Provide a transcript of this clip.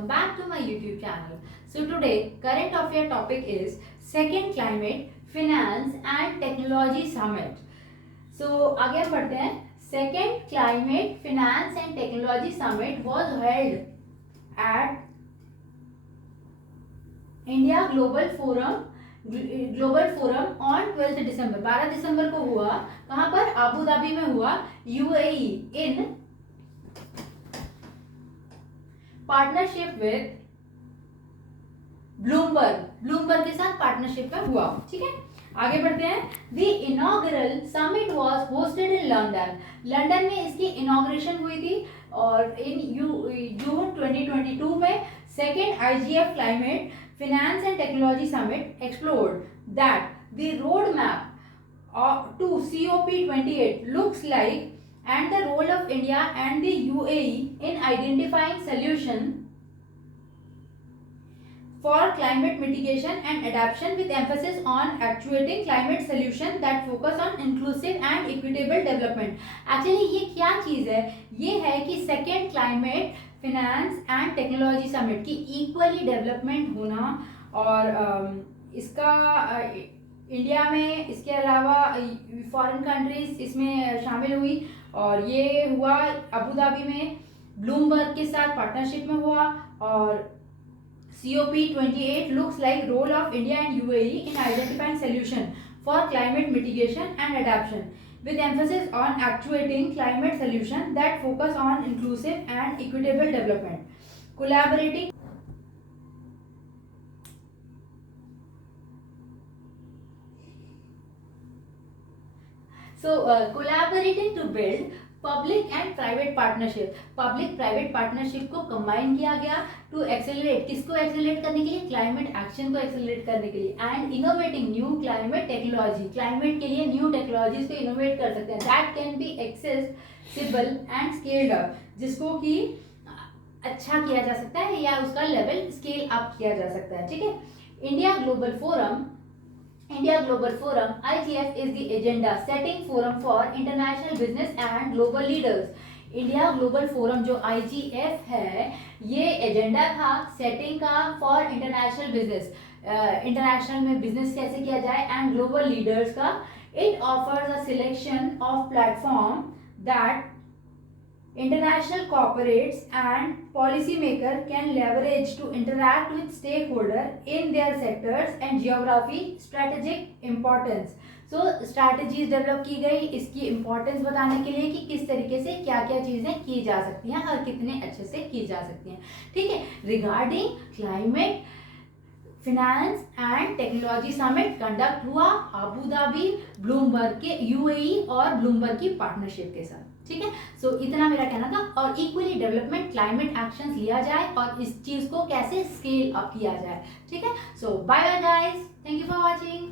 welcome back to my YouTube channel. So today current affair topic is second climate finance and technology summit. So आगे हम बढ़ते हैं. Second climate finance and technology summit was held at India Global Forum on 12th December. 12 दिसंबर को हुआ. कहाँ पर? Abu Dhabi में हुआ, UAE, in partnership with Bloomberg के साथ पार्टनरशिप में हुआ. ठीक है, आगे बढ़ते हैं. The inaugural summit was hosted in London में इसकी इनॉग्रेशन हुई थी और इन जून 2022 में second IGF climate finance and technology summit explored that the roadmap to COP28 looks like and the role of India and the UAE in identifying solution for climate mitigation and adaptation with emphasis on actuating climate solution that focus on inclusive and equitable development. Actually ये क्या चीज़ है? ये है कि second climate finance and technology summit की equally development होना और इसका इंडिया में, इसके अलावा फॉरेन कंट्रीज इसमें शामिल हुई और ये हुआ अबू धाबी में ब्लूमबर्ग के साथ पार्टनरशिप में हुआ. और COP28 looks like role of India and UAE in identifying solution for climate mitigation and adaptation with emphasis on actuating climate solution that focus on inclusive and equitable development. Collaborating collaborating to build public and private partnership. Public private partnership को combine किया गया to accelerate. किसको accelerate करने के लिए? Climate action को accelerate करने के लिए. And innovating new climate technology. Climate के लिए न्यू टेक्नोलॉजीज को इनोवेट कर सकते हैं that can be accessible and scaled up, जिसको कि अच्छा किया जा सकता है या उसका लेवल स्केल अप किया जा सकता है. ठीक है. India Global Forum, IGF is the agenda setting forum for international business and global leaders. India global forum जो IGF है, ये एजेंडा था सेटिंग का फॉर इंटरनेशनल बिजनेस. इंटरनेशनल में बिजनेस कैसे किया जाए एंड ग्लोबल लीडर्स का. It offers a selection of platform that international corporates and policymaker can leverage to interact with stakeholders in their sectors and geography. Strategic importance. So strategies develop की गई इसकी importance बताने के लिए कि किस तरीके से क्या क्या चीज़ें की जा सकती हैं और कितने अच्छे से की जा सकती हैं. ठीक है. Regarding climate finance and technology summit conduct हुआ अबू धाबी ब्लूमबर्ग के UAE और ब्लूमबर्ग की पार्टनरशिप के साथ. ठीक है. सो इतना मेरा कहना था. और इक्वली डेवलपमेंट क्लाइमेट एक्शंस लिया जाए और इस चीज को कैसे स्केल अप किया जाए. ठीक है. So bye bye guys, thank you for watching.